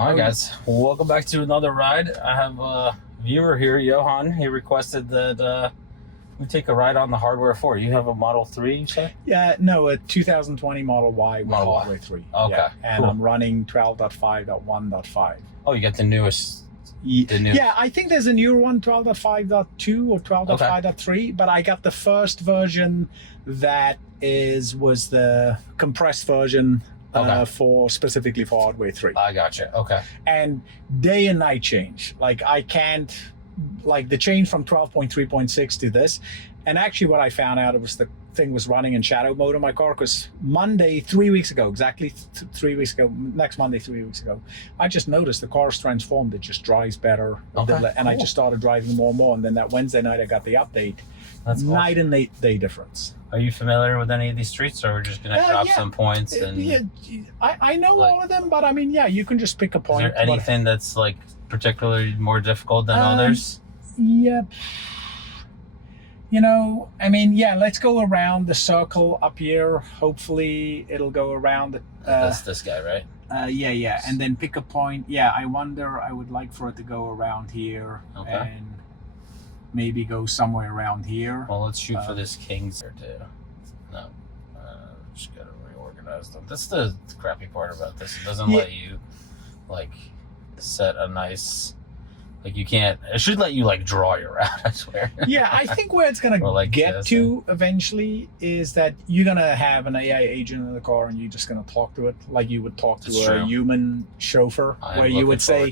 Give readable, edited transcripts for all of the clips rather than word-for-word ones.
Alright guys, welcome back to another ride. I have a viewer here, Johan. He requested that we take a ride on the Hardware 4. You have a Model 3, you said? Yeah, no, a 2020 Model Y with Hardware 3. Okay, yeah. And cool. I'm running 12.5.1.5. Oh, you got the newest. Yeah, I think there's a newer one, 12.5.2 or 12.5.3, but I got the first version that was the compressed version specifically for Hardware 3. I gotcha, okay. And day and night change. Like I can't, like the change from 12.3.6 to this. And actually what I found out, it was the thing was running in shadow mode on my car, because Monday, 3 weeks ago, exactly 3 weeks ago, next Monday, 3 weeks ago, I just noticed the car's transformed. It just drives better. Okay, and I just started driving more and more. And then that Wednesday night, I got the update. That's night awesome. and day difference. Are you familiar with any of these streets, or we're just going to drop some points? And Yeah, I know all of them, but I mean, yeah, you can just pick a point. Is there anything that's like particularly more difficult than others? Yeah. You know, I mean, yeah, let's go around the circle up here. Hopefully it'll go around. That's this guy, right? Yeah. And then pick a point. Yeah, I would like for it to go around here. Okay. And maybe go somewhere around here. Well, let's shoot for this King's there too. No, just gotta reorganize them. That's the crappy part about this. It doesn't let you like set a nice, like you can't. It should let you like draw your route, I swear. Yeah, I think where it's gonna like get to eventually is that you're gonna have an AI agent in the car, and you're just gonna talk to it like you would talk to a human chauffeur, where you would say,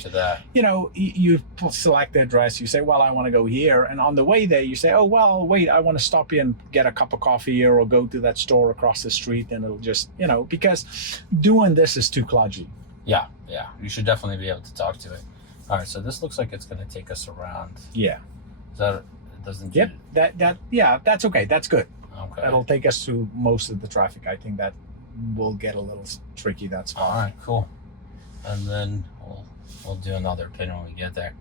you know, you select the address, you say, well, I want to go here, and on the way there, you say, oh, well, wait, I want to stop here and get a cup of coffee here, or go to that store across the street, and it'll just, you know, because doing this is too kludgy. Yeah, you should definitely be able to talk to it. All right, so this looks like it's going to take us around. Yeah. Is that, it doesn't. Yep. Yeah, that's okay. That's good. Okay. That'll take us through most of the traffic. I think that will get a little tricky. That's fine. All right, cool. And then we'll do another pin when we get there.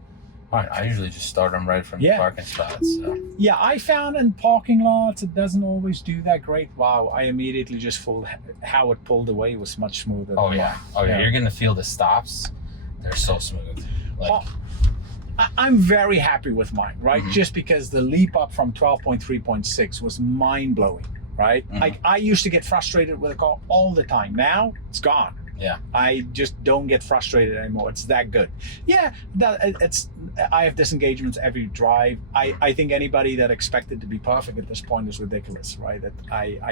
All right, I usually just start them right from the parking spots. So. Yeah, I found in parking lots it doesn't always do that great. Wow, I immediately just how it pulled away was much smoother. Oh yeah, you're gonna feel the stops. They're so smooth. Like, I'm very happy with mine, right? Mm-hmm. Just because the leap up from 12.3.6 was mind-blowing, right? Mm-hmm. I used to get frustrated with a car all the time. Now it's gone. Yeah, I just don't get frustrated anymore. It's that good. Yeah, I have disengagements every drive. I think anybody that expected to be perfect at this point is ridiculous, right? That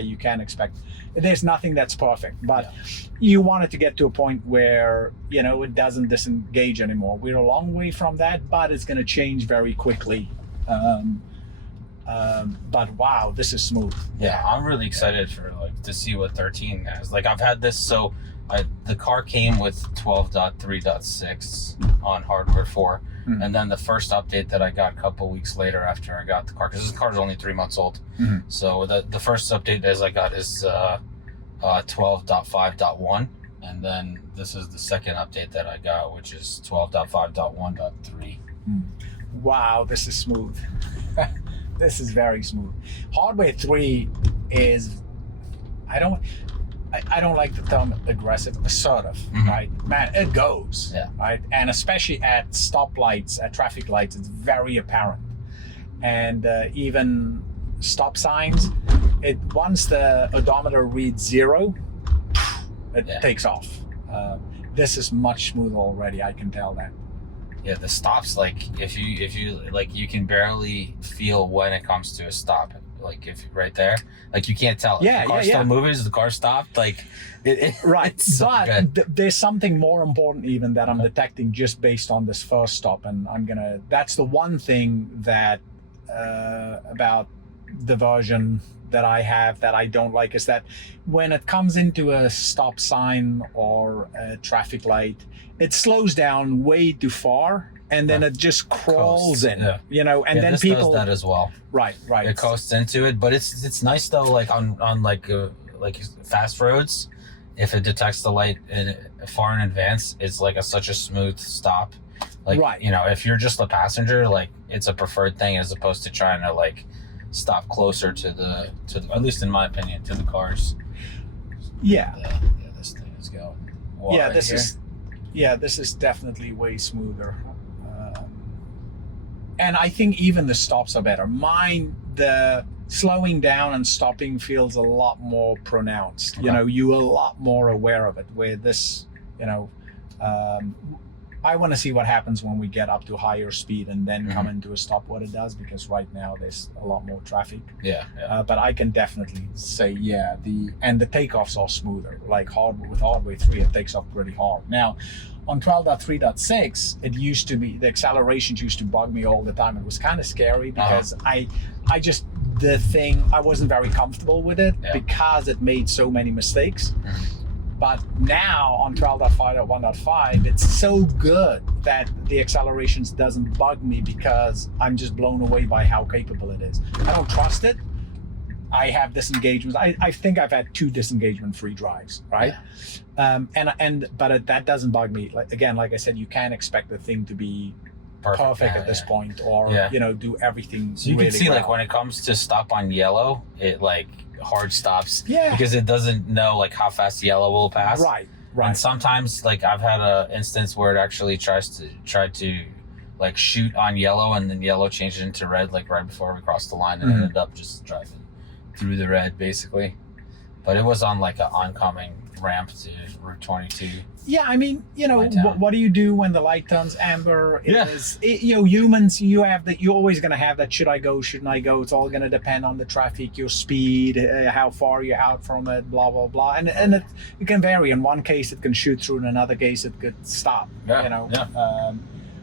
you can't expect. There's nothing that's perfect, but you want it to get to a point where, you know, it doesn't disengage anymore. We're a long way from that, but it's going to change very quickly. But wow, this is smooth. Yeah, I'm really excited for to see what 13 has. Like I've had this, so the car came with 12.3.6 on Hardware 4, and then the first update that I got a couple weeks later after I got the car, because this car is only 3 months old. So the first update as I got is 12.5.1, and then this is the second update that I got, which is 12.5.1.3. Wow, this is smooth. This is very smooth. Hardware 3 is, I don't like the term aggressive, assertive, right? Man, it goes, right? And especially at stoplights, at traffic lights, it's very apparent. And even stop signs, once the odometer reads 0, it takes off. This is much smoother already, I can tell that. Yeah, the stops, like if you like, you can barely feel when it comes to a stop. Like if right there, like you can't tell. Yeah, the car still moving, is the car stopped? Like right. It's so but there's something more important even that I'm detecting just based on this first stop, and that's the one thing that about the version that I have that I don't like, is that when it comes into a stop sign or a traffic light, it slows down way too far, and then it just crawls in, you know, and then people does that as well. Right. It coasts into it, but it's nice though, like on like fast roads, if it detects the light far in advance, it's like such a smooth stop. Like, you know, if you're just a passenger, like it's a preferred thing as opposed to trying to like stop closer to the at least in my opinion, to the cars. Yeah. This thing is going. Yeah, this is Yeah, this is definitely way smoother. And I think even the stops are better. Mine, the slowing down and stopping feels a lot more pronounced. Okay. You know, you're a lot more aware of it. Where this, you know, I want to see what happens when we get up to higher speed and then come into a stop, what it does, because right now there's a lot more traffic. Yeah. But I can definitely say, yeah, the takeoffs are smoother. Like with hardware 3, it takes off pretty hard. Now, on 12.3.6, it used to be, the accelerations used to bug me all the time. It was kind of scary because I wasn't very comfortable with it because it made so many mistakes. But now on 12.5.1.5, it's so good that the accelerations doesn't bug me because I'm just blown away by how capable it is. I don't trust it. I have disengagements. I think I've had 2 disengagement-free drives, right? Yeah. But that doesn't bug me. Like I said, you can't expect the thing to be perfect at this point, or you know, do everything. So you really can see, well. like when it comes to stop on yellow, it like hard stops. Yeah. Because it doesn't know like how fast yellow will pass. Right. And sometimes, like I've had a instance where it actually try to like shoot on yellow, and then yellow changes into red like right before we crossed the line, and ended up just driving through the red basically. But it was on like an oncoming ramp to Route 22. Yeah, I mean, you know, what do you do when the light turns amber? You know, humans, you're always going to have that, should I go, shouldn't I go? It's all going to depend on the traffic, your speed, how far you're out from it, blah, blah, blah. And it can vary. In one case, it can shoot through. In another case, it could stop, you know. Yeah.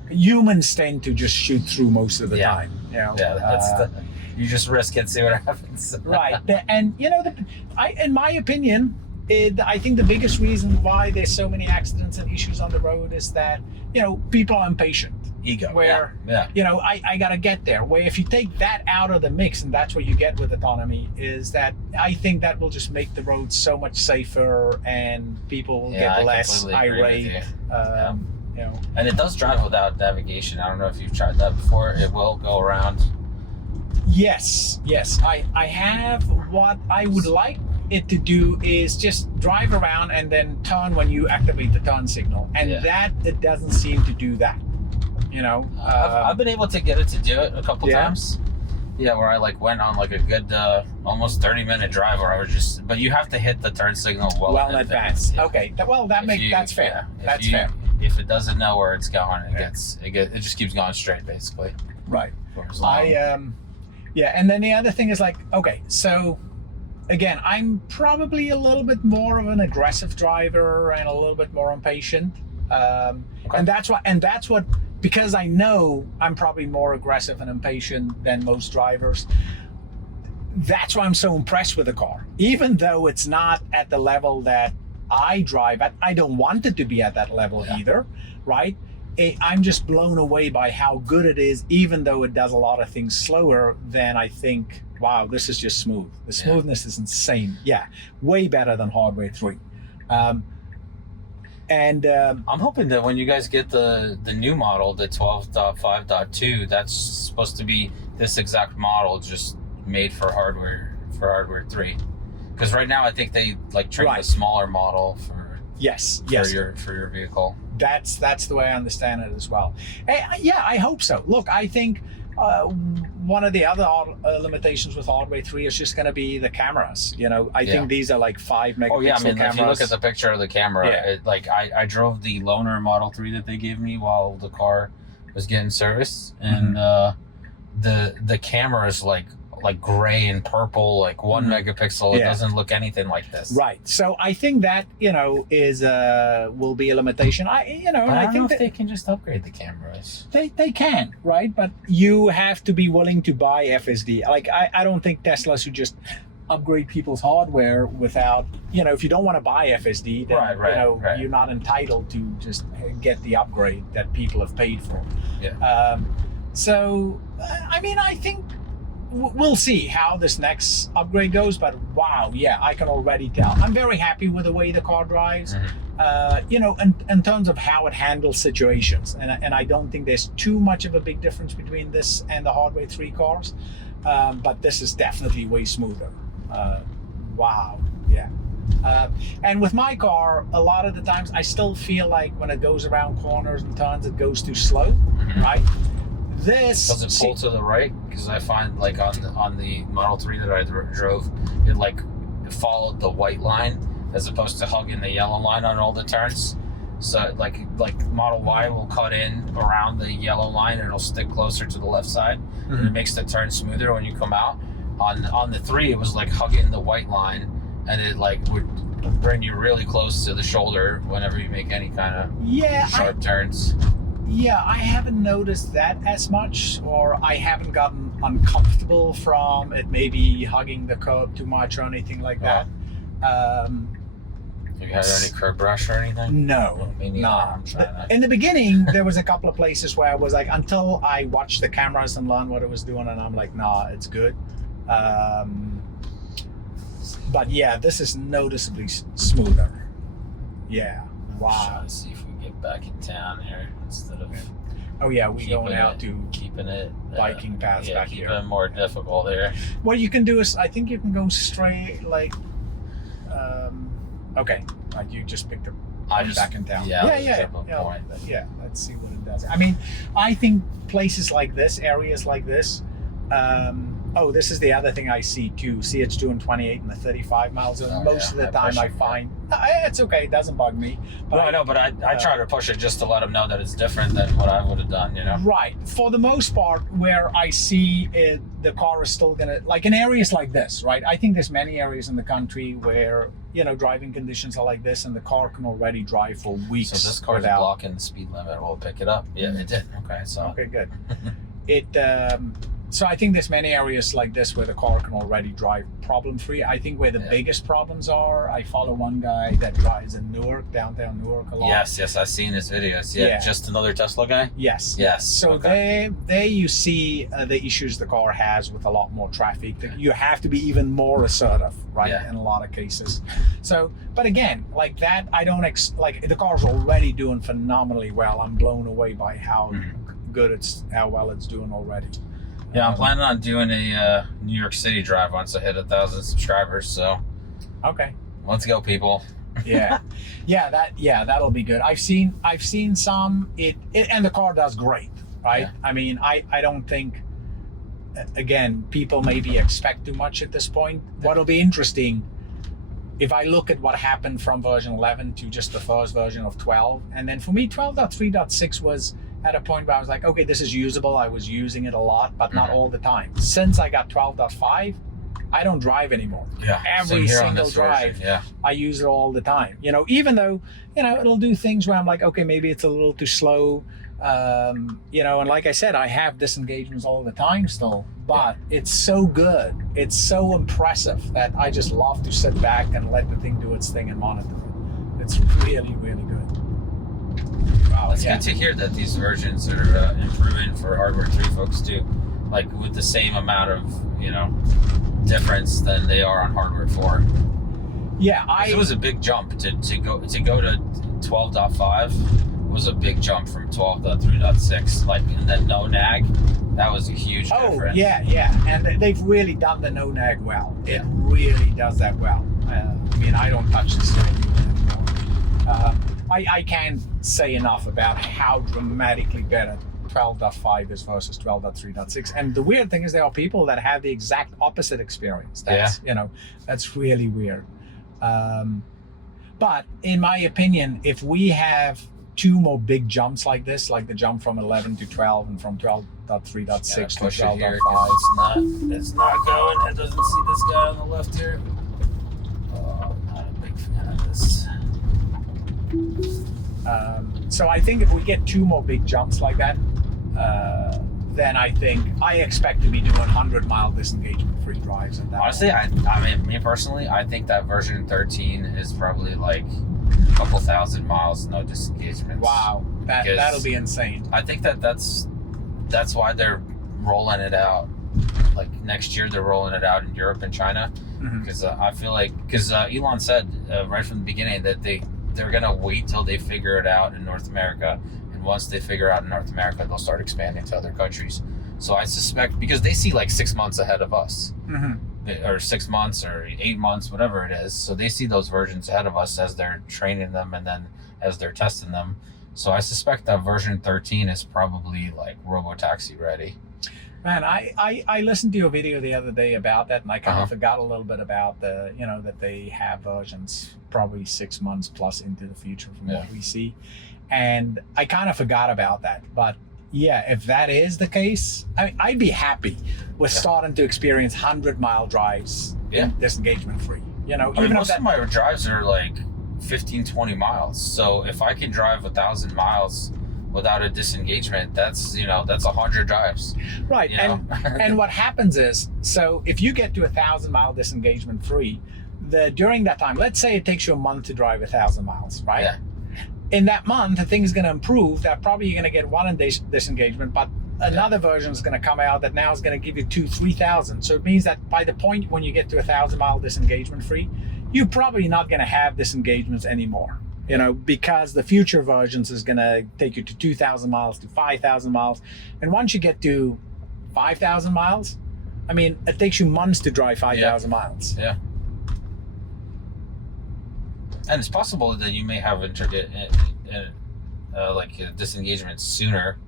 Humans tend to just shoot through most of the time. You know? Yeah, that's you just risk it, see what happens. Right. And, you know, in my opinion, I think the biggest reason why there's so many accidents and issues on the road is that, you know, people are impatient. Ego. Where, you know, I got to get there. Where if you take that out of the mix, and that's what you get with autonomy, is that I think that will just make the road so much safer and people will get less irate. You know. And it does drive without navigation. I don't know if you've tried that before. It will go around. Yes. I have. What I would like it to do is just drive around and then turn when you activate the turn signal, and that it doesn't seem to do that. You know, I've been able to get it to do it a couple times. Yeah, where I like went on like a good almost 30-minute drive where I was just, but you have to hit the turn signal well in advance. Yeah. Okay, well that's fair. That's fair. If it doesn't know where it's going, it just keeps going straight basically. Right. And then the other thing is like, okay, so again, I'm probably a little bit more of an aggressive driver and a little bit more impatient. And that's what, because I know I'm probably more aggressive and impatient than most drivers, that's why I'm so impressed with the car. Even though it's not at the level that I drive at, I don't want it to be at that level either, right? I'm just blown away by how good it is, even though it does a lot of things slower than I think. Wow, this is just smooth. The smoothness is insane. Yeah, way better than hardware 3. I'm hoping that when you guys get the new model, the 12.5.2, that's supposed to be this exact model, just made for hardware 3. Because right now I think they like trim the smaller model for your vehicle. That's the way I understand it as well. Yeah, I hope so. Look, I think one of the other limitations with hardware 3 is just going to be the cameras. You know, I think these are like 5 megapixel cameras. If you look at the picture of the camera, I drove the loaner Model 3 that they gave me while the car was getting serviced, and the camera is like gray and purple, like 1 megapixel. It doesn't look anything like this. Right. So I think that, you know, is will be a limitation. I think if they can just upgrade the cameras. They can, right? But you have to be willing to buy FSD. Like I don't think Teslas should just upgrade people's hardware without, you know, if you don't want to buy FSD, then you're not entitled to just get the upgrade that people have paid for. Yeah. So I mean, I think we'll see how this next upgrade goes, but wow, yeah, I can already tell. I'm very happy with the way the car drives, you know, in terms of how it handles situations. And I don't think there's too much of a big difference between this and the hardware 3 cars, but this is definitely way smoother. Wow, yeah. And with my car, a lot of the times I still feel like when it goes around corners and turns, it goes too slow, right? This does it pull to the right? Because I find like on the Model 3 that I drove, it like followed the white line as opposed to hugging the yellow line on all the turns. So like Model Y will cut in around the yellow line and it'll stick closer to the left side, and it makes the turn smoother when you come out. On the 3, it was like hugging the white line, and it like would bring you really close to the shoulder whenever you make any kind of sharp turns. Yeah, I haven't noticed that as much, or I haven't gotten uncomfortable from it maybe hugging the curb too much or anything like that. Have you had any curb rush or anything? No, nah. In the beginning, there was a couple of places where I was like, until I watched the cameras and learned what it was doing, and I'm like, nah, it's good. But yeah, this is noticeably smoother. Yeah. Wow. Trying to see if we get back in town here instead of. Oh yeah, we going out to keeping it biking paths back here. Keeping it more difficult here. What you can do is, I think you can go straight like. Okay, like you just picked up. Back in town. Yeah. Let's see what it does. I mean, I think places like this, areas like this. This is the other thing I see too. See, it's doing 28 and the 35 miles. Most of the time I find it's okay. It doesn't bug me. But I know, but I try to push it just to let them know that it's different than what I would have done, you know? Right. For the most part, where I see it, the car is still gonna, like in areas like this, right? I think there's many areas in the country where, you know, driving conditions are like this and the car can already drive for weeks. So this car's blocking the speed limit. We'll pick it up. Yeah, it did. Okay, so. Okay, good. So I think there's many areas like this where the car can already drive problem-free. I think where the biggest problems are, I follow one guy that drives in Newark, downtown Newark a lot. Yes, I've seen his videos. Yeah, just another Tesla guy? Yes. So okay. there you see the issues the car has with a lot more traffic. You have to be even more assertive, right, in a lot of cases. So, but again, like that, I don't, like the car's already doing phenomenally well. I'm blown away by how how well it's doing already. Yeah, I'm planning on doing a New York City drive once I hit 1,000 subscribers. So, okay, let's go, people. That'll be good. I've seen some it and the car does great, right? Yeah. I mean, I don't think, again, people maybe expect too much at this point. Yeah. What'll be interesting, if I look at what happened from version 11 to just the first version of 12, and then for me, 12.3.6 was at a point where I was like, okay, this is usable. I was using it a lot, but not all the time. Since I got 12.5, I don't drive anymore. Yeah, every single drive, I use it all the time. You know, even though, you know, it'll do things where I'm like, okay, maybe it's a little too slow. You know, and like I said, I have disengagements all the time still, but it's so good. It's so impressive that I just love to sit back and let the thing do its thing and monitor it. It's really, really good. Wow, it's good to hear that these versions are improving for hardware 3 folks too, like with the same amount of, you know, difference than they are on hardware 4. Yeah, it was a big jump to go to 12.5 was a big jump from 12.3.6. Like, and then no nag, that was a huge difference. Yeah, and they've really done the no nag well. It really does that well. I mean, I don't touch this anymore. I can't say enough about how dramatically better 12.5 is versus 12.3.6. And the weird thing is there are people that have the exact opposite experience. That's, you know, that's really weird. But in my opinion, if we have 2 more big jumps like this, like the jump from 11 to 12 and from 12.3.6 to 12.5. It's not going. It doesn't see this guy on the left here. Oh, I'm not a big fan of this. So I think if we get 2 more big jumps like that, then I expect to be doing 100-mile disengagement-free drives. And honestly, I mean, me personally, I think that version 13 is probably like a couple thousand miles, no disengagements. Wow, that'll be insane. I think that's why they're rolling it out. Like next year, they're rolling it out in Europe and China, because I feel like Elon said right from the beginning that they're gonna wait till they figure it out in North America, and once they figure out in North America, they'll start expanding to other countries. So I suspect, because they see like 6 months ahead of us, or 6 months or 8 months, whatever it is. So they see those versions ahead of us as they're training them and then as they're testing them. So I suspect that version 13 is probably like RoboTaxi ready. Man, I listened to your video the other day about that, and I kind of forgot a little bit about the, that they have versions probably 6 months plus into the future from what we see. And I kind of forgot about that. But yeah, if that is the case, I'd be happy with starting to experience 100-mile drives in disengagement-free. Even most of my drives are like 15, 20 miles. So if I can drive 1,000 miles without a disengagement, that's 100 drives. Right. And what happens is, so if you get to 1,000-mile disengagement free, during that time, let's say it takes you a month to drive 1,000 miles, right? Yeah. In that month, the thing is going to improve. That probably you're going to get one disengagement, but another version is going to come out that now is going to give you 2,000-3,000. So it means that by the point when you get to 1,000-mile disengagement free, you're probably not going to have disengagements anymore. Because the future versions is going to take you to 2,000 miles to 5,000 miles. And once you get to 5,000 miles, it takes you months to drive 5,000 miles. Yeah. And it's possible that you may have disengagement sooner.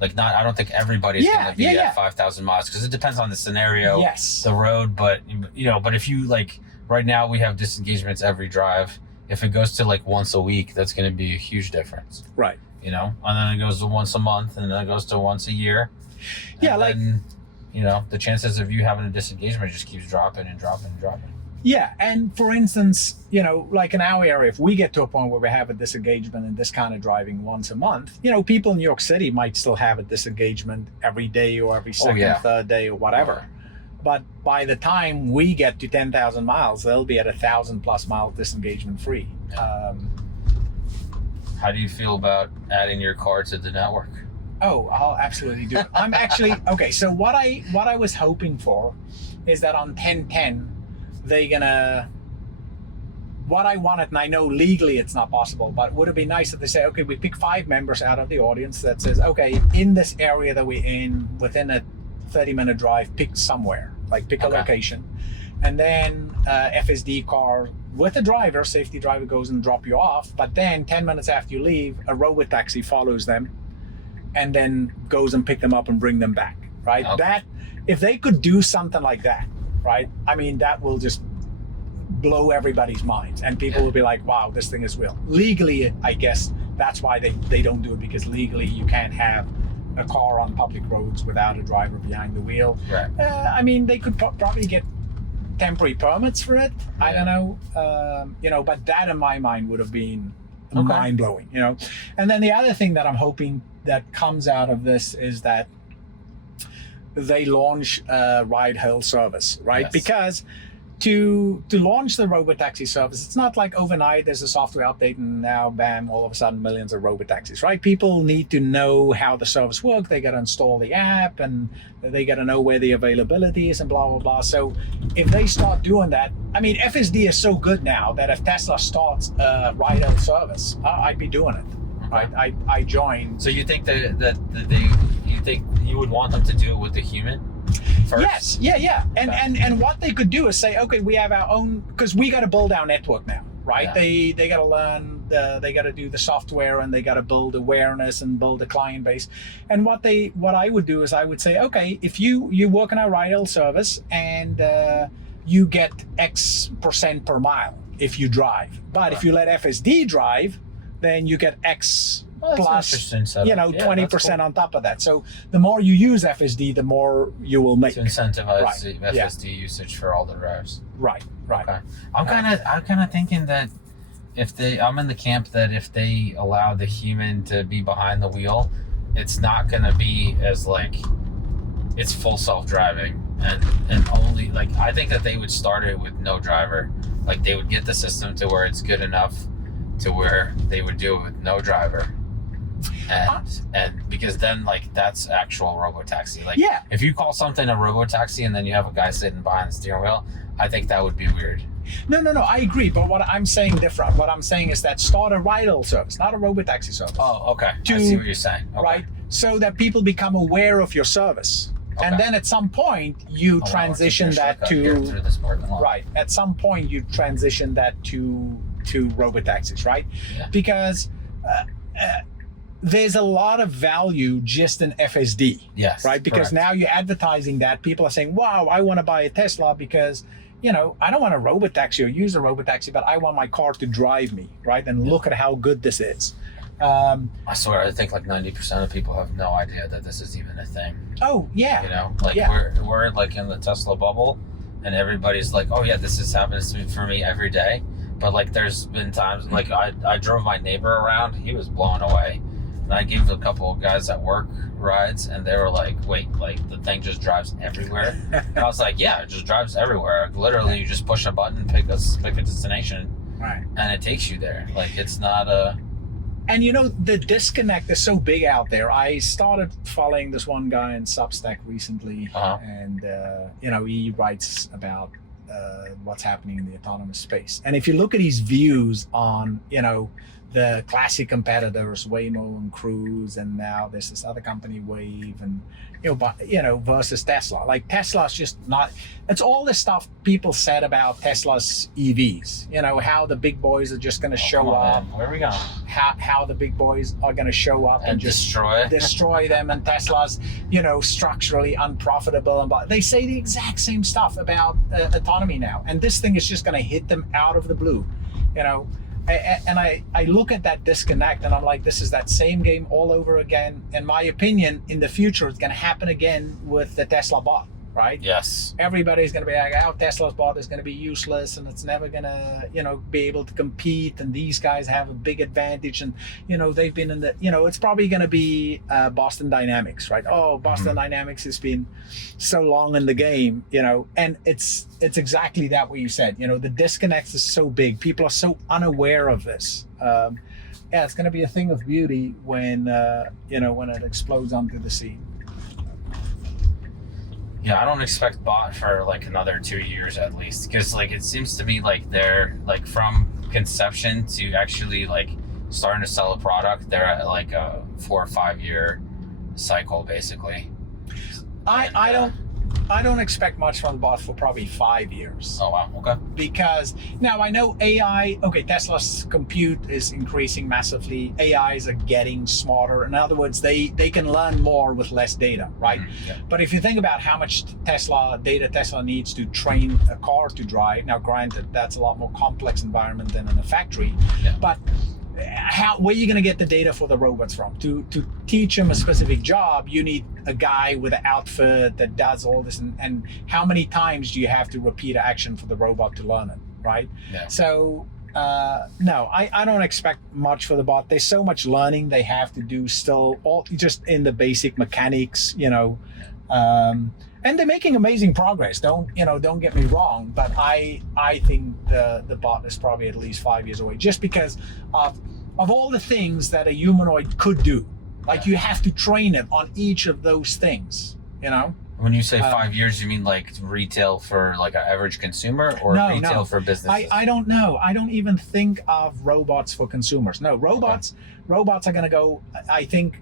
I don't think everybody's going to be at 5,000 miles because it depends on the scenario, the road. But, but if you right now we have disengagements every drive. If it goes to once a week, that's going to be a huge difference. Right. And then it goes to once a month, and then it goes to once a year. Yeah. And then, the chances of you having a disengagement just keeps dropping and dropping and dropping. Yeah. And for instance, in our area, if we get to a point where we have a disengagement and this kind of driving once a month, people in New York City might still have a disengagement every day or every second, third day or whatever. But by the time we get to 10,000 miles, they'll be at 1,000+ miles disengagement free. How do you feel about adding your car to the network? Oh, I'll absolutely do it. I'm actually, okay, so what I was hoping for is that on 1010, what I wanted, and I know legally it's not possible, but would it be nice if they say, okay, we pick 5 members out of the audience that says, okay, in this area that we're in, within a 30-minute drive, pick somewhere. Pick a location, and then FSD car with a driver, safety driver goes and drop you off. But then 10 minutes after you leave, a RoboTaxi follows them, and then goes and pick them up and bring them back. Right? Okay. That if they could do something like that, right? That will just blow everybody's minds, and people will be like, "Wow, this thing is real." Legally, I guess that's why they don't do it, because legally you can't have a car on public roads without a driver behind the wheel. Right. They could probably get temporary permits for it. I don't know. But that in my mind would have been mind-blowing, And then the other thing that I'm hoping that comes out of this is that they launch a ride-hail service, right? Yes. Because to launch the RoboTaxi service, it's not like overnight there's a software update and now bam, all of a sudden millions of RoboTaxis, right? People need to know how the service works. They got to install the app and they got to know where the availability is and blah, blah, blah. So if they start doing that, FSD is so good now that if Tesla starts a ride-hail service, I'd be doing it. Right? I join. So you think that you think you would want them to do it with the human first? Yes, yeah. And what they could do is say, okay, we have our own, because we got to build our network now, right? Yeah. They got to learn, they got to do the software, and they got to build awareness and build a client base. And what I would do is I would say, okay, if you work on our ride-hail service and you get X% per mile if you drive, but if you let FSD drive, then you get X plus 20% on top of that. So the more you use FSD, the more you will make. To incentivize FSD usage for all the drives. Right. Okay. I'm kind of thinking that I'm in the camp that if they allow the human to be behind the wheel, it's not going to be as it's full self-driving and only I think that they would start it with no driver. They would get the system to where it's good enough to where they would do it with no driver, and because then that's actual RoboTaxi. If you call something a RoboTaxi and then you have a guy sitting behind the steering wheel, I think that would be weird. No, I agree. But what I'm saying different. What I'm saying is that start a ride-hail service, not a RoboTaxi service. Oh, okay. I see what you're saying. Okay. Right, so that people become aware of your service. Okay. And then at some point you transition that to through this parking lot. right. At some point you transition that to robotaxis, right? Yeah. Because there's a lot of value just in FSD. Yes. Right? Because correct. now you're advertising that. People are saying, wow, I want to buy a Tesla because, you know, I don't want a robotaxi or use a robotaxi, but I want my car to drive me, right? And look at how good this is. I swear, I think like 90% of people have no idea that this is even a thing. Oh, yeah. You know, like we're like in the Tesla bubble, and everybody's like, oh yeah, this is happening for me every day. But like, there's been times like I drove my neighbor around. He was blown away. And I gave a couple of guys at work rides, and they were like, wait, like the thing just drives everywhere? And I was like, yeah, it just drives everywhere. Literally, you just push a button, pick a destination, right, and it takes you there. Like, it's not a... And you know, the disconnect is so big out there. I started following this one guy in Substack recently, and you know, he writes about what's happening in the autonomous space. And if you look at his views on, you know, the classic competitors, Waymo and Cruise, and now there's this other company, Wave, and versus Tesla. Like, Tesla's just not. It's all the stuff people said about Tesla's EVs. You know, how the big boys are just going to show up. Man. Where are we going? How the big boys are going to show up and just destroy them, and Tesla's, you know, structurally unprofitable. And they say the exact same stuff about autonomy now, and this thing is just going to hit them out of the blue, you know. And I look at that disconnect and I'm like, this is that same game all over again. In my opinion, in the future, it's going to happen again with the Tesla bot, right? Yes. Everybody's going to be like, oh, Tesla's bot is going to be useless and it's never going to, you know, be able to compete. And these guys have a big advantage. And, you know, they've been in the, you know, it's probably going to be Boston Dynamics, right? Oh, Boston Dynamics has been so long in the game, you know, and it's exactly that what you said. You know, the disconnect is so big. People are so unaware of this. Yeah, it's going to be a thing of beauty when, you know, when it explodes onto the scene. Yeah, I don't expect bot for like another 2 years at least, because like it seems to me like they're like from conception to actually like starting to sell a product, they're at like a 4 or 5 year cycle basically. I don't expect much from the bot for probably 5 years. Oh wow, okay. Because now I know AI, okay, Tesla's compute is increasing massively. AIs are getting smarter. In other words, they can learn more with less data, right? Yeah. But if you think about how much data Tesla needs to train a car to drive, now granted, that's a lot more complex environment than in a factory, but where are you going to get the data for the robots from? To teach them a specific job, you need a guy with an outfit that does all this, and how many times do you have to repeat an action for the robot to learn it, right? Yeah. So no, I don't expect much for the bot. There's so much learning they have to do still, all just in the basic mechanics, you know. And they're making amazing progress. Don't get me wrong, but I think the bot is probably at least 5 years away, just because of all the things that a humanoid could do. Like, you have to train it on each of those things, you know. When you say 5 years, you mean like retail for like an average consumer, or retail for businesses? I don't know. I don't even think of robots for consumers. No, robots are going to go, I think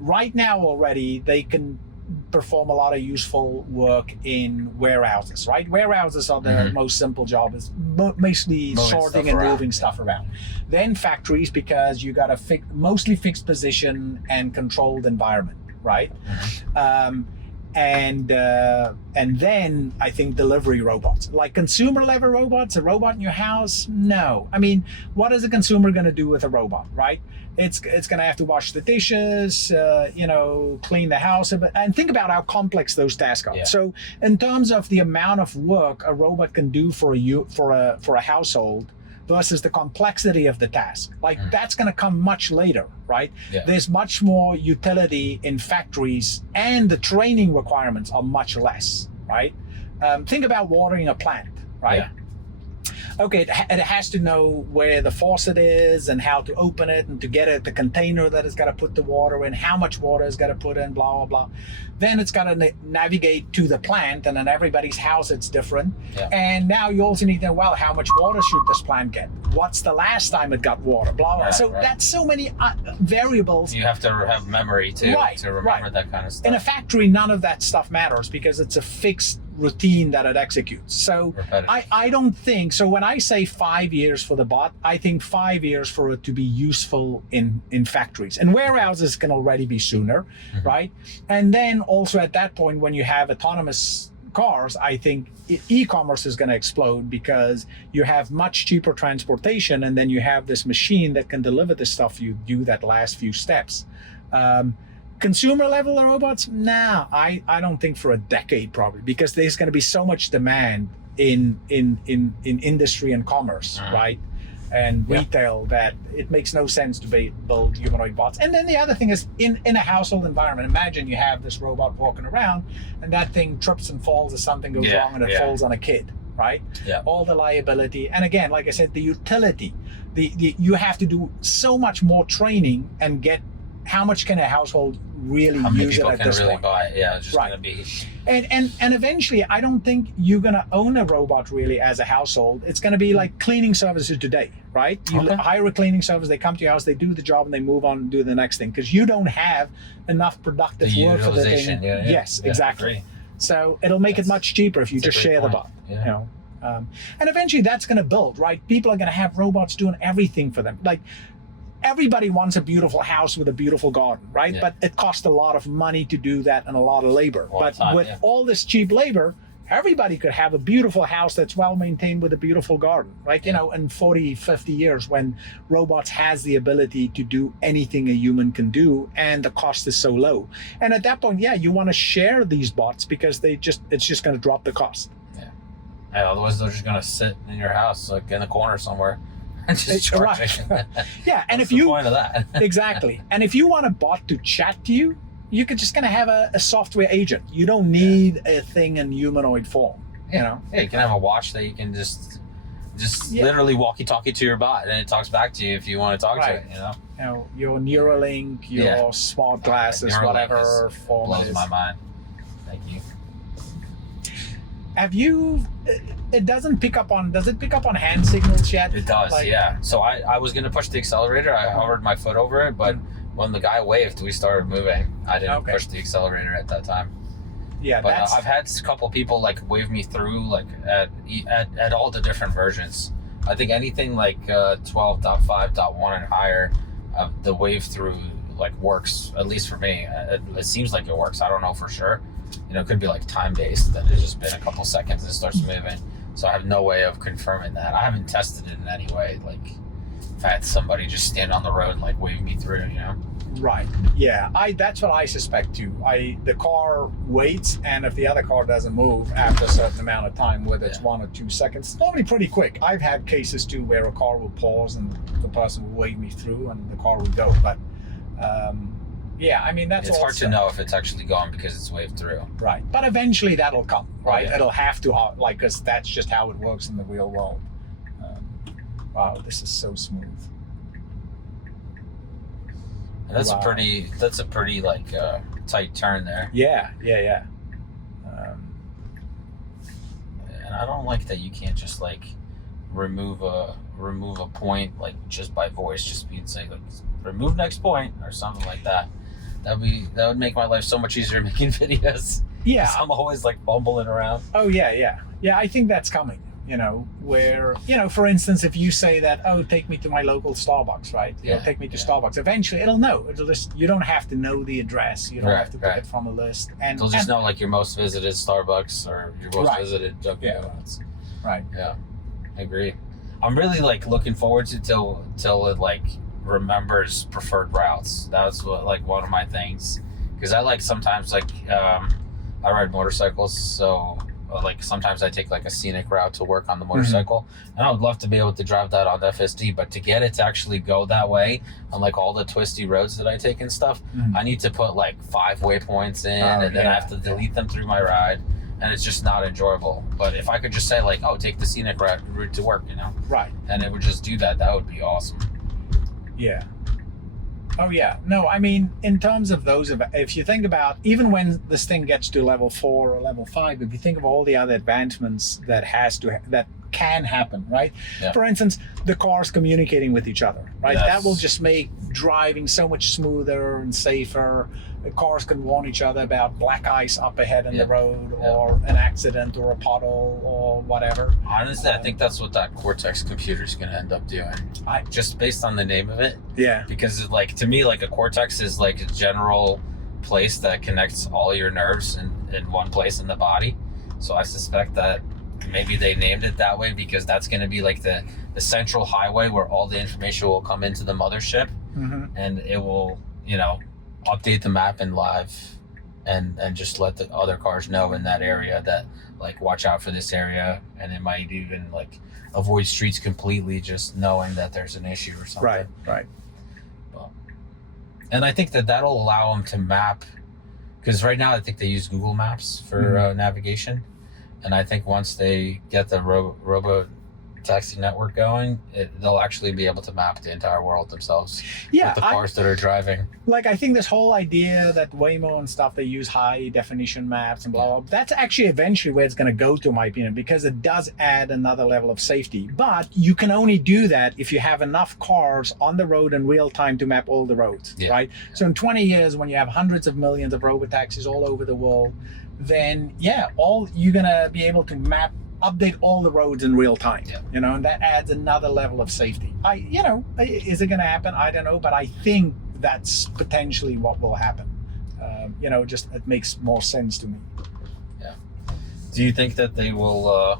right now already they can perform a lot of useful work in warehouses, right? Warehouses are the most simple job, is mostly sorting and moving stuff around. Then factories, because you got a mostly fixed position and controlled environment, right? And then I think delivery robots, like consumer level robots, a robot in your house. No, I mean, what is a consumer going to do with a robot, right? It's going to have to wash the dishes, you know, clean the house, and think about how complex those tasks are. Yeah. So in terms of the amount of work a robot can do for a household versus the complexity of the task, like that's going to come much later, right? Yeah. There's much more utility in factories, and the training requirements are much less, right? Think about watering a plant, right? Okay, it has to know where the faucet is and how to open it and to get it, the container that it's got to put the water in, how much water it's got to put in, blah, blah, blah. Then it's got to navigate to the plant, and in everybody's house it's different. Yeah. And now you also need to know, well, how much water should this plant get? What's the last time it got water? Blah, blah. Right, so right. that's so many variables. You have to have memory too, Right, to remember right. that kind of stuff. In a factory, none of that stuff matters because it's a fixed routine that it executes. So I don't think, so when I say 5 years for the bot, I think 5 years for it to be useful in factories. And warehouses can already be sooner, right? And then also at that point, when you have autonomous cars, I think e-commerce is going to explode because you have much cheaper transportation, and then you have this machine that can deliver the stuff you do that last few steps. Consumer level robots? Nah, I don't think for a decade probably, because there's going to be so much demand in industry and commerce, right? And retail, that it makes no sense to build humanoid bots. And then the other thing is in a household environment, imagine you have this robot walking around and that thing trips and falls or something goes wrong and it falls on a kid, right? Yeah. All the liability. And again, like I said, the utility, you have to do so much more training and get how much can a household really use it at this point? Buy it? Yeah, it's just right. Gonna be. And eventually, I don't think you're gonna own a robot really as a household. It's gonna be like cleaning services today, right? You hire a cleaning service, they come to your house, they do the job, and they move on and do the next thing because you don't have enough productive work for the thing. Yes, exactly. So it'll make it much cheaper if you just share the bot. Yeah. You know, and eventually that's gonna build, right? People are gonna have robots doing everything for them, like. Everybody wants a beautiful house with a beautiful garden, right? Yeah. But it costs a lot of money to do that and a lot of labor. With all this cheap labor, everybody could have a beautiful house that's well maintained with a beautiful garden, right? You know, in 40, 50 years when robots has the ability to do anything a human can do and the cost is so low. And at that point, you want to share these bots because it's just going to drop the cost. Yeah, otherwise they're just going to sit in your house, like in a corner somewhere. Right. Yeah, and What's if you the point of that? Exactly, and if you want a bot to chat to you, you could just kind of have a software agent. You don't need a thing in humanoid form. You know, you can have a watch that you can just literally walkie-talkie to your bot, and it talks back to you if you want to talk to it. You know, your Neuralink, your smart glasses, whatever form blows it is. my mind. Thank you. Have you? It doesn't pick up on. Does it pick up on hand signals yet? It does, yeah. So I was gonna push the accelerator. I hovered my foot over it, but when the guy waved, we started moving. I didn't push the accelerator at that time. Yeah, but I've had a couple people like wave me through, like at all the different versions. I think anything like 12.5.1 and higher, the wave through like works, at least for me. It seems like it works. I don't know for sure. You know, it could be like time-based, that it's just been a couple seconds and it starts moving. So I have no way of confirming that. I haven't tested it in any way. Like, if I had somebody just stand on the road and like wave me through, you know? Right. Yeah. That's what I suspect too. The car waits, and if the other car doesn't move after a certain amount of time, whether it's 1 or 2 seconds, it's normally pretty quick. I've had cases too where a car will pause and the person will wave me through and the car will go. But yeah, I mean, that's it's hard to know if it's actually gone because it's waved through. Right. But eventually that'll come, right? It'll have to, like, because that's just how it works in the real world. Wow, this is so smooth. And that's a pretty like tight turn there. Yeah. And I don't like that you can't just like remove a point like just by voice, just being saying like remove next point or something like that. That would make my life so much easier making videos. Yeah, I'm always like bumbling around. Oh yeah. I think that's coming. You know, where, you know, for instance, if you say that, oh, take me to my local Starbucks, right? Take me to Starbucks. Eventually, it'll know. It'll just, you don't have to know the address. You don't have to pick it from a list. And it'll just know like your most visited Starbucks or your most visited Dunkin' Donuts. Right. Yeah, I agree. I'm really like looking forward to till it like remembers preferred routes. That's what like one of my things, because I like sometimes like I ride motorcycles, so like sometimes I take like a scenic route to work on the motorcycle, and I would love to be able to drive that on the FSD, but to get it to actually go that way on like all the twisty roads that I take and stuff, I need to put like 5 waypoints in, and then I have to delete them through my ride, and it's just not enjoyable. But if I could just say like, oh, take the scenic route to work, Right. and it would just do that, that would be awesome. Yeah. Oh yeah. No, I mean, in terms of those, if you think about, even when this thing gets to level 4 or level 5, if you think of all the other advancements that can happen, right? Yeah. For instance, the cars communicating with each other, right? Yes. That will just make driving so much smoother and safer. The cars can warn each other about black ice up ahead in the road, or an accident or a puddle or whatever. Honestly, I think that's what that Cortex computer is going to end up doing. Just based on the name of it. Yeah. Because to me, like a Cortex is like a general place that connects all your nerves in one place in the body. So I suspect that maybe they named it that way because that's going to be like the central highway where all the information will come into the mothership, and it will, update the map in live and just let the other cars know in that area that, like, watch out for this area, and it might even like avoid streets completely just knowing that there's an issue or something. Right. And I think that'll allow them to map, because right now I think they use Google Maps for navigation. And I think once they get the RoboTaxi network going, they'll actually be able to map the entire world themselves with the cars that are driving. Like, I think this whole idea that Waymo and stuff, they use high definition maps and blah, blah, blah, that's actually eventually where it's going to go to, in my opinion, because it does add another level of safety. But you can only do that if you have enough cars on the road in real time to map all the roads, right? So in 20 years, when you have hundreds of millions of robotaxis all over the world, then you're going to be able to update all the roads in real time, and that adds another level of safety. Is it going to happen? I don't know, but I think that's potentially what will happen. Just it makes more sense to me. Yeah. Do you think that they will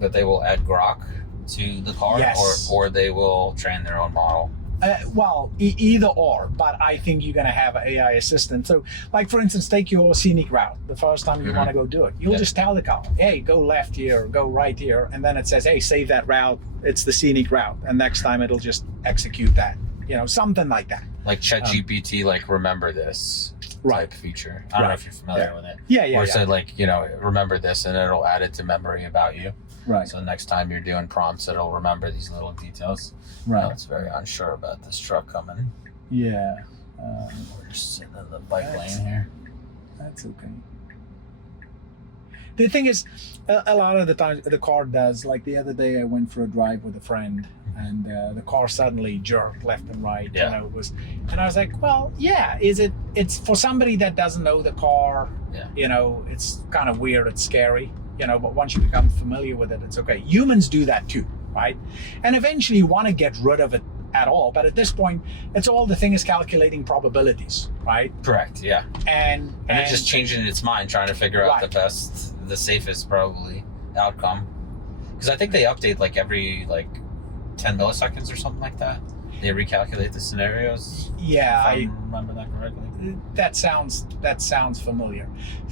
add Grok to the car, or they will train their own model? Either or, but I think you're going to have an AI assistant. So, like, for instance, take your scenic route. The first time you want to go do it, you'll just tell the car, hey, go left here, go right here. And then it says, hey, save that route. It's the scenic route. And next time it'll just execute that, something like that. Like ChatGPT, like, remember this type feature. I don't know if you're familiar with it. Or it said, like, remember this, and it'll add it to memory about you. Right. So next time you're doing prompts, it'll remember these little details. Right. It's very unsure about this truck coming. Yeah. We're just sitting in the bike lane here. That's okay. The thing is, a lot of the times the car does, like the other day I went for a drive with a friend, and the car suddenly jerked left and right. And I was like, well, it's for somebody that doesn't know the car, it's kind of weird, it's scary. But once you become familiar with it, it's okay. Humans do that too, right? And eventually you want to get rid of it at all. But at this point, the thing is calculating probabilities, right? Correct, yeah. And it's just changing its mind, trying to figure out the safest probably outcome. Because I think they update like every 10 milliseconds or something like that. They recalculate the scenarios. Yeah, I remember that correctly. That sounds familiar.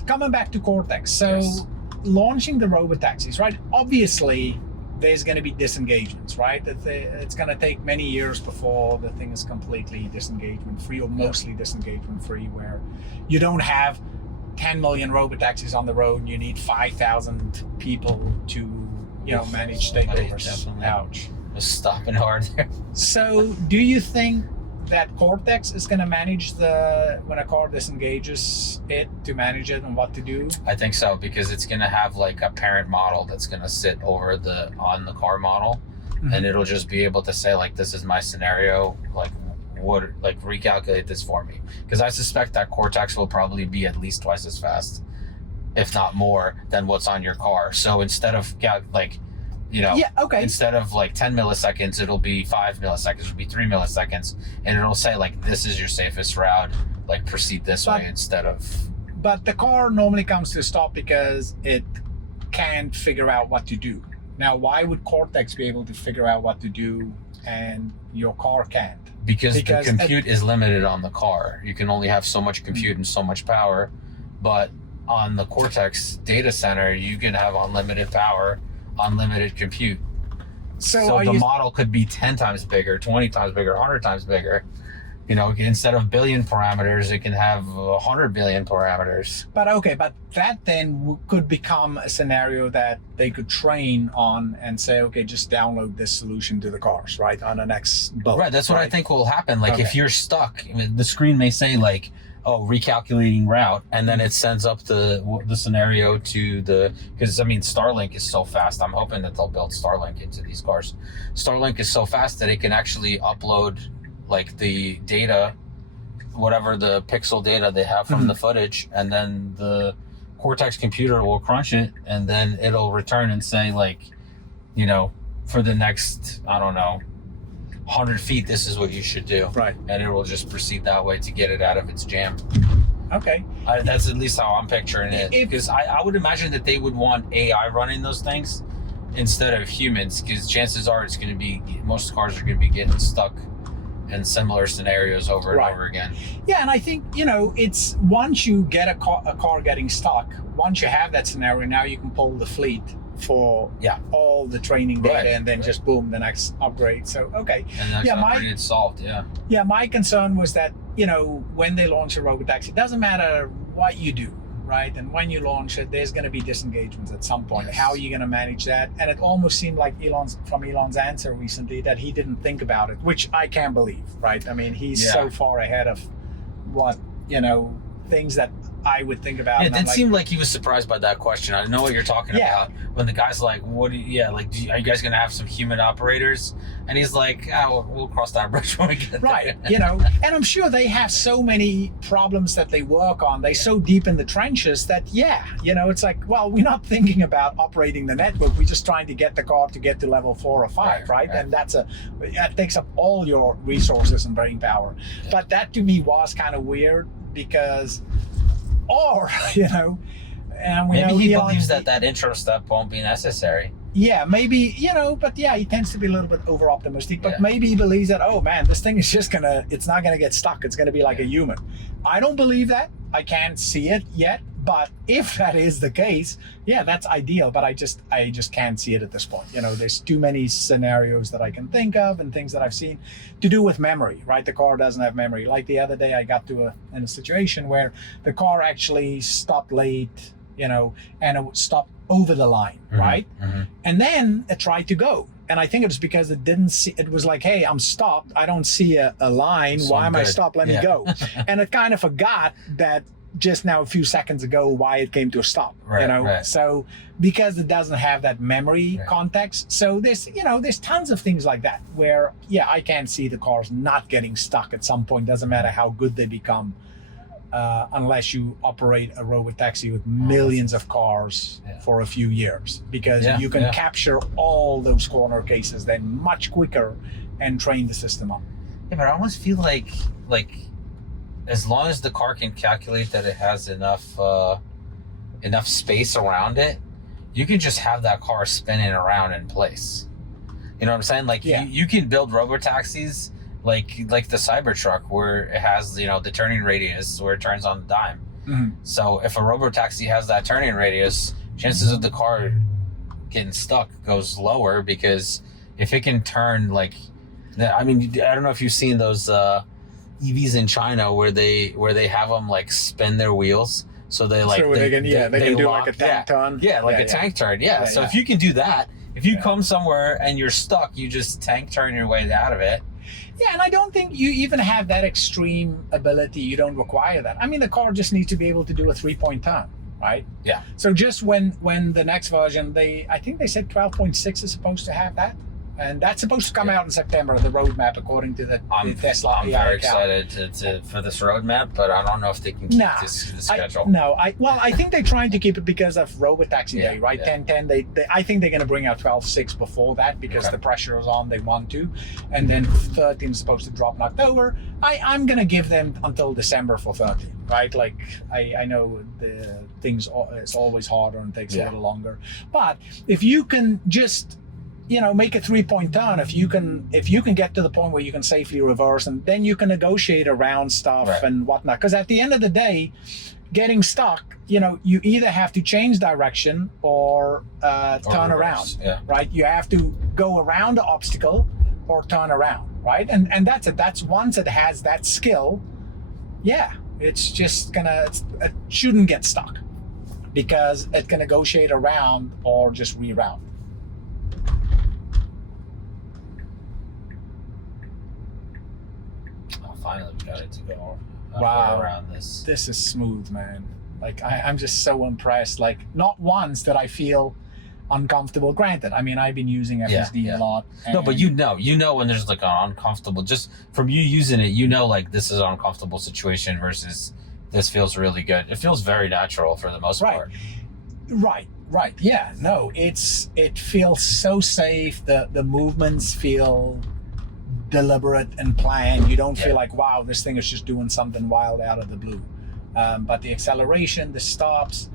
Coming back to Cortex, so launching the robotaxis, right? Obviously, there's going to be disengagements, right? It's going to take many years before the thing is completely disengagement-free, or mostly disengagement-free, where you don't have 10 million robotaxis on the road and you need 5,000 people to, manage takeovers. Ouch. Just stopping hard there. So, do you think that Cortex is going to manage when a car disengages it, to manage it and what to do? I think so, because it's going to have like a parent model that's going to sit over on the car model, and it'll just be able to say, like, this is my scenario, recalculate this for me. Because I suspect that Cortex will probably be at least twice as fast, if not more, than what's on your car. So instead of instead of like 10 milliseconds, it'll be 5 milliseconds, it'll be 3 milliseconds, and it'll say, like, this is your safest route, like, proceed this way instead of... But the car normally comes to a stop because it can't figure out what to do. Now, why would Cortex be able to figure out what to do and your car can't? Because the compute is limited on the car. You can only have so much compute and so much power, but on the Cortex data center, you can have unlimited power, unlimited compute. So the model could be 10 times bigger, 20 times bigger, 100 times bigger, You know, instead of billion parameters, it can have 100 billion parameters. But that then could become a scenario that they could train on and say, okay, just download this solution to the cars, right, on the next boat. Right, that's what I think will happen. Like, Okay. if you're stuck, I mean, the screen may say, like, oh, recalculating route, and then it sends up the scenario to the, because, I mean, Starlink is so fast. I'm hoping that they'll build Starlink into these cars. Starlink is so fast that it can actually upload, like, the data, whatever the pixel data they have from the footage, and then the Cortex computer will crunch it, and then it'll return and say, like, you know, for the next, I don't know, 100 feet, this is what you should do. Right. And it will just proceed that way to get it out of its jam. Okay. That's at least how I'm picturing it. If- Because I would imagine that they would want AI running those things instead of humans, because chances are it's going to be, most cars are going to be getting stuck in similar scenarios over and Right. over again. Yeah, and I think, you know, it's once you get a car getting stuck, once you have that scenario, now you can pull the fleet for all the training data, Right, and then right. just boom, the next upgrade. So, okay. And that's it's solved, Yeah, my concern was that, you know, when they launch a robotaxi, it doesn't matter what you do, right? And when you launch it, there's going to be disengagements at some point. Yes. How are you going to manage that? And it almost seemed like Elon's answer recently that he didn't think about it, which I can't believe, right? I mean, he's so far ahead of what, you know, things that I would think about. It and I'm did seem like he was surprised by that question. I know what you're talking about. When the guy's like, "What? Are you guys gonna have some human operators?" And he's like, "Oh, we'll cross that bridge when we get there." Right, you know, and I'm sure they have so many problems that they work on. They're so deep in the trenches that, you know, it's like, well, we're not thinking about operating the network. We're just trying to get the car to get to level 4 or 5, right? And that takes up all your resources and brain power. Yeah. But that to me was kind of weird because, you know, and maybe he believes that intro step won't be necessary. Yeah, maybe, you know, but he tends to be a little bit over optimistic, but Yeah. maybe he believes that, oh man, this thing is just it's not gonna get stuck. It's gonna be like a human. I don't believe that. I can't see it yet, but if that is the case, that's ideal, but I just can't see it at this point. You know, there's too many scenarios that I can think of and things that I've seen to do with memory, right? The car doesn't have memory. Like the other day I got in a situation where the car actually stopped late, you know, and it would stop over the line, right? Mm-hmm. And then it tried to go. And I think it was because it didn't see, it was like, hey, I'm stopped. I don't see a line. So why am I good. stopped? Let me go. And it kind of forgot that just now a few seconds ago why it came to a stop, Right, you know? right. So because it doesn't have that memory context. So there's tons of things like that where, I can see the cars not getting stuck at some point. Doesn't matter how good they become. Unless you operate a robotaxi with millions of cars for a few years, because you can capture all those corner cases then much quicker and train the system up. Yeah, but I almost feel like as long as the car can calculate that it has enough space around it, you can just have that car spinning around in place. You know what I'm saying? Like you can build robotaxis like the Cybertruck, where it has, you know, the turning radius where it turns on the dime. Mm-hmm. So if a robotaxi has that turning radius, chances of the car getting stuck goes lower, because if it can turn I mean, I don't know if you've seen those EVs in China where they have them like spin their wheels, so they can do lock, like a tank turn. A tank turn. So if you can do that, if you come somewhere and you're stuck, you just tank turn your way out of it. Yeah, and I don't think you even have that extreme ability. You don't require that. I mean, the car just needs to be able to do a 3-point turn, right? Yeah. So just when the next version, I think they said 12.6 is supposed to have that. And that's supposed to come out in September, the roadmap, according to the Tesla. I'm very excited for this roadmap, but I don't know if they can keep this schedule. I think they're trying to keep it because of RoboTaxi Day, right? 10.10. I think they're going to bring out 12.6 before that, because the pressure is on. They want to, and then 13 is supposed to drop in October. I'm going to give them until December for 13, right? Like I know the things it's always harder and takes a little longer, but if you can just make a 3-point turn. If you can get to the point where you can safely reverse, and then you can negotiate around stuff and whatnot. Because at the end of the day, getting stuck, you either have to change direction or turn around, right? You have to go around the obstacle or turn around. right? And that's it. That's once it has that skill, yeah, it's just it shouldn't get stuck because it can negotiate around or just reroute. Oh, finally we got it to go around this. This is smooth, man. Like I'm just so impressed. Like not once did I feel uncomfortable. Granted, I mean I've been using FSD a lot. No, but you know when there's like an uncomfortable, just from you using it, you know like this is an uncomfortable situation versus this feels really good. It feels very natural for the most part. Right. Yeah. No, it feels so safe. The movements feel deliberate and planned. You don't feel like, wow, this thing is just doing something wild out of the blue. But the acceleration, the stops,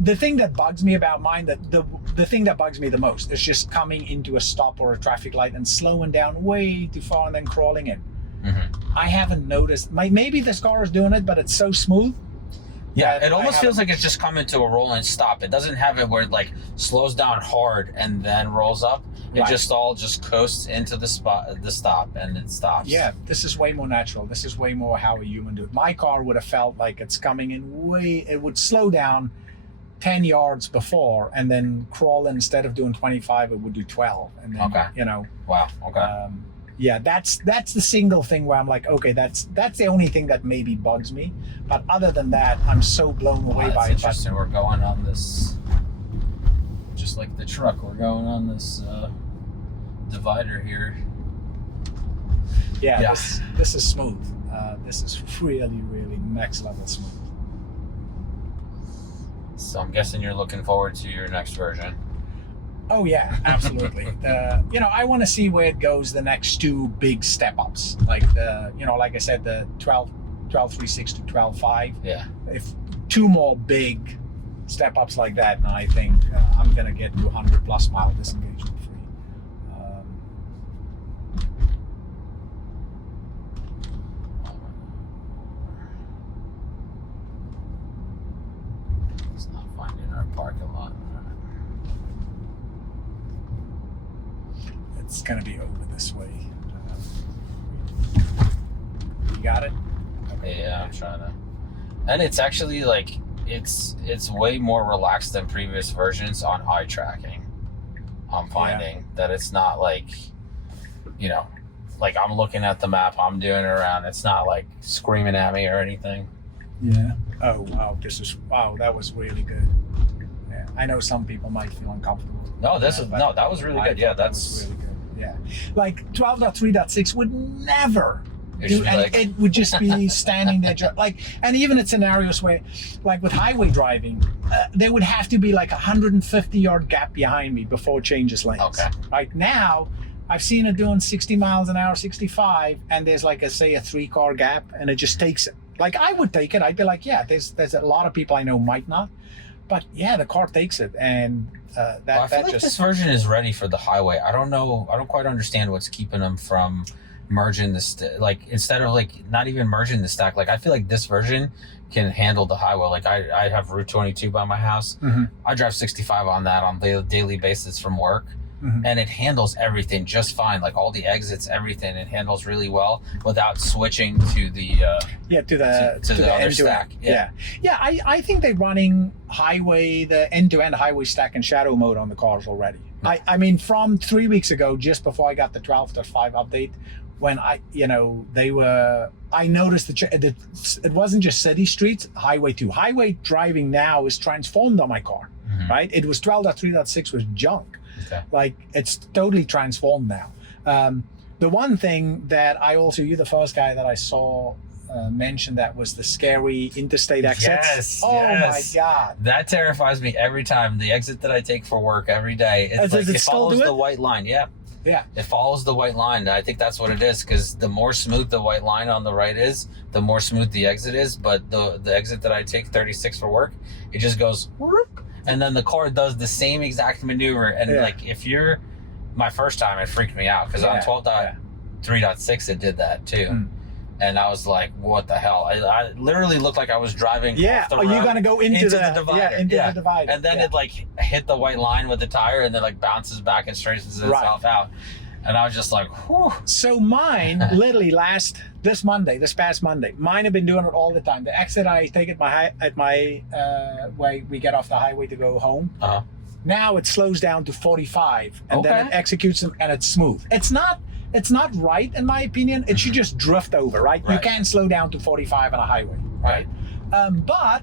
the thing that bugs me about mine, the thing that bugs me the most is just coming into a stop or a traffic light and slowing down way too far and then crawling in. Mm-hmm. I haven't noticed. Maybe this car is doing it, but it's so smooth. Yeah, it almost feels like it's just coming to a rolling stop. It doesn't have it where it like slows down hard and then rolls up. It just coasts into the stop, and it stops. Yeah, this is way more natural. This is way more how a human do it. My car would have felt like it's coming in it would slow down 10 yards before and then crawl in. Instead of doing 25, it would do 12. And then, you know. Wow, okay. Yeah, that's the single thing where I'm like, okay, that's the only thing that maybe bugs me. But other than that, I'm so blown away by it. Interesting. We're going on this, just like the truck, we're going on this divider here. Yeah. This is smooth. This is really, really next level smooth. So I'm guessing you're looking forward to your next version. Oh yeah, absolutely. I want to see where it goes the next two big step ups. Like like I said, the 12.3.6 to 12.5. Yeah. If two more big step ups like that, then I think I'm gonna get to 100+ mile disengagement free. It's not finding our parking lot. It's gonna be over this way. You got it? Okay. Yeah, I'm trying to. And it's actually like it's way more relaxed than previous versions on eye tracking. I'm finding that it's not like, like I'm looking at the map, I'm doing it around. It's not like screaming at me or anything. Yeah. Oh wow, that was really good. Yeah, I know some people might feel uncomfortable. No, that was really good. Yeah, that's really good. Yeah, like 12.3.6 would never do, and it would just be standing there, and even in scenarios where, like with highway driving, there would have to be like 150-yard gap behind me before it changes lanes. Okay. Right now, I've seen it doing 60 miles an hour, 65, and there's like a 3-car gap, and it just takes it. Like I would take it. I'd be like, yeah, there's a lot of people I know might not, but yeah, the car takes it, and I feel like this version is ready for the highway. I don't know. I don't quite understand what's keeping them from merging the instead of like not even merging the stack. Like I feel like this version can handle the highway. Like I have Route 22 by my house. Mm-hmm. I drive 65 on that on daily basis from work. Mm-hmm. And it handles everything just fine, like all the exits, everything. It handles really well without switching to the to the other stack. Yeah. I think they're running the end-to-end highway stack and shadow mode on the cars already. No. I mean, from 3 weeks ago, just before I got the 12.5 update, when I noticed it wasn't just city streets, highway 2. Highway driving now is transformed on my car, mm-hmm. right? It was 12.3.6 was junk. Okay. Like it's totally transformed now. The one thing that you're the first guy that I saw mention that was the scary interstate exits. Yes. My God. That terrifies me every time. The exit that I take for work every day. It follows the white line. Yeah. Yeah. It follows the white line. I think that's what it is, because the more smooth the white line on the right is, the more smooth the exit is. But the exit that I take 36 for work, it just goes whoop, and then the car does the same exact maneuver. And like if you're my first time, it freaked me out, because on 12.3.6 it did that too. Mm. And I was like, what the hell? I literally looked like I was driving off the road. You're going to go into the divider. Yeah, into the divider. And then it like hit the white line with the tire, and then like bounces back and straightens itself out. And I was just like, whew. So mine, literally this past Monday, mine have been doing it all the time. The exit I take at my way we get off the highway to go home. Now it slows down to 45, and then it executes them, and it's smooth. It's not right in my opinion. It should just drift over, right? You can't slow down to 45 on a highway, right? But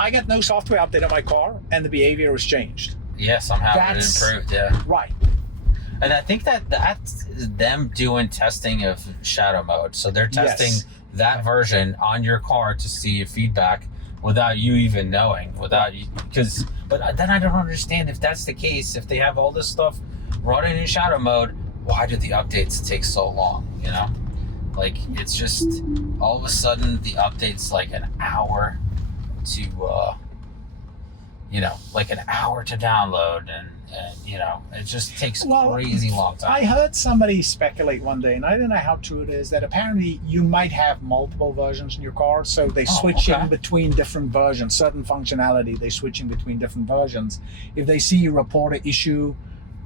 I got no software update on my car, and the behavior has changed. Yeah, somehow it improved. Yeah, right. And I think that's them doing testing of shadow mode. So they're testing that version on your car to see your feedback without you even knowing, but then I don't understand if that's the case. If they have all this stuff running in shadow mode, why do the updates take so long? You know, like it's just all of a sudden the update's like an hour to, like an hour to download, and it just takes crazy long time. I heard somebody speculate one day, and I don't know how true it is, that apparently you might have multiple versions in your car, so they switch in between different versions, certain functionality, they switch in between different versions. If they see you report a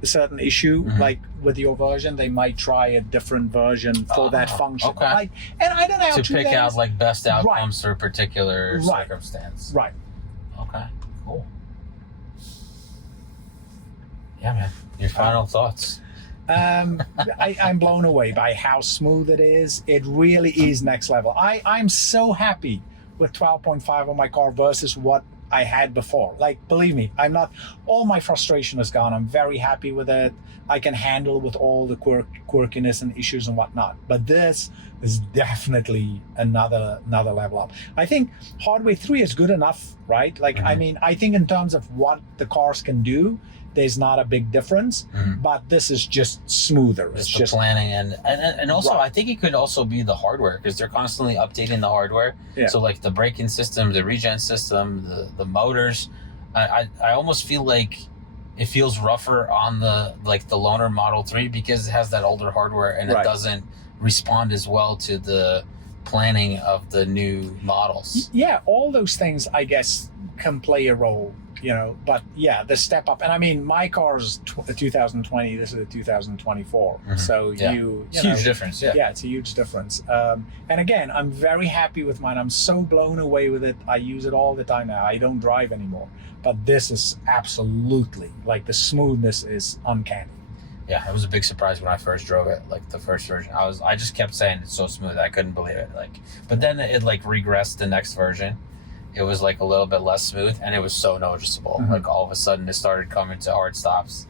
certain issue, like with your version, they might try a different version for that function. And I don't know how to pick out like best outcomes for a particular circumstance. Right. Okay, cool. Yeah, man. Your final thoughts? I'm blown away by how smooth it is. It really is next level. I'm so happy with 12.5 on my car versus what I had before. Like, believe me, all my frustration is gone. I'm very happy with it. I can handle with all the quirkiness and issues and whatnot. But this is definitely another level up. I think hardware 3 is good enough, right? Like, I mean, I think in terms of what the cars can do, there's not a big difference, but this is just smoother. It's just planning and also I think it could also be the hardware, because they're constantly updating the hardware. So like the braking system, the regen system, the motors. I almost feel like it feels rougher on the loaner Model 3 because it has that older hardware, and it doesn't respond as well to the planning of the new models. Yeah, all those things I guess can play a role. But yeah, the step up, and I mean, my car's 2020. This is a 2024. So it's a huge difference. Yeah, it's a huge difference. And again, I'm very happy with mine. I'm so blown away with it. I use it all the time now. I don't drive anymore, but this is absolutely, like, the smoothness is uncanny. Yeah, it was a big surprise when I first drove it. Like the first version, I just kept saying it's so smooth. I couldn't believe it. But then it regressed the next version. It was like a little bit less smooth, and it was so noticeable. Like all of a sudden it started coming to hard stops,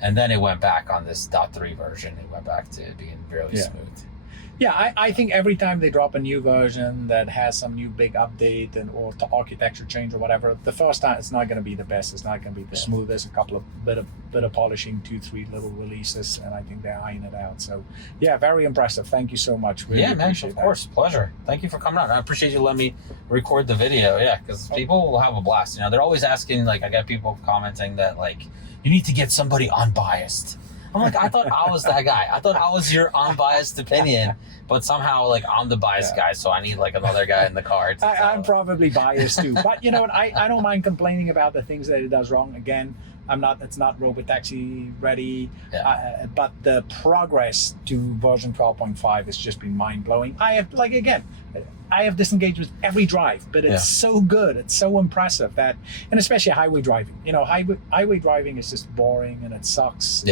and then it went back on this .3 version. It went back to being really smooth. Yeah, I think every time they drop a new version that has some new big update or to architecture change or whatever, the first time it's not going to be the best. It's not going to be the smoothest. A couple of bit of polishing, 2-3 little releases, and I think they're eyeing it out. So yeah, very impressive. Thank you so much. Really appreciate of course, pleasure. Thank you for coming on. I appreciate you letting me record the video. Yeah, because people will have a blast. They're always asking. Like, I got people commenting that you need to get somebody unbiased. I'm like, I thought I was that guy. I thought I was your unbiased opinion, but somehow I'm the biased guy, so I need another guy in the car. I'm probably biased too, but you know what? I don't mind complaining about the things that it does wrong. Again, it's not RoboTaxi ready, but the progress to version 12.5 has just been mind blowing. I have disengaged with every drive, but it's so good. It's so impressive and especially highway driving. Highway driving is just boring and it sucks.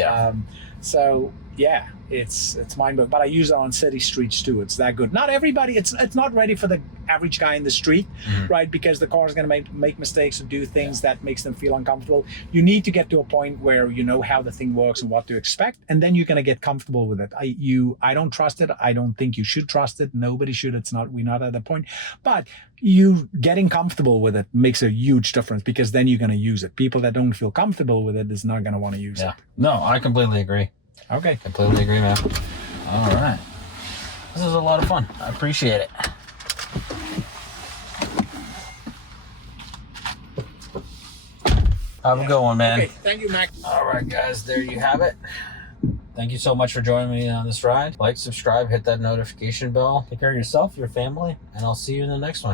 So yeah, it's mind blowing. But I use it on city streets too. It's that good. Not everybody. It's not ready for the average guy in the street, right? Because the car is going to make mistakes or do things that makes them feel uncomfortable. You need to get to a point where you know how the thing works and what to expect, and then you're going to get comfortable with it. I don't trust it. I don't think you should trust it. Nobody should. We're not at the point. But you getting comfortable with it makes a huge difference, because then you're going to use it. People that don't feel comfortable with it is not going to want to use it. No, I completely agree. Okay. Completely agree, man. All right. This is a lot of fun. I appreciate it. Have a good one, man. Okay, thank you, Mac. All right, guys, there you have it. Thank you so much for joining me on this ride. Like, subscribe, hit that notification bell. Take care of yourself, your family, and I'll see you in the next one.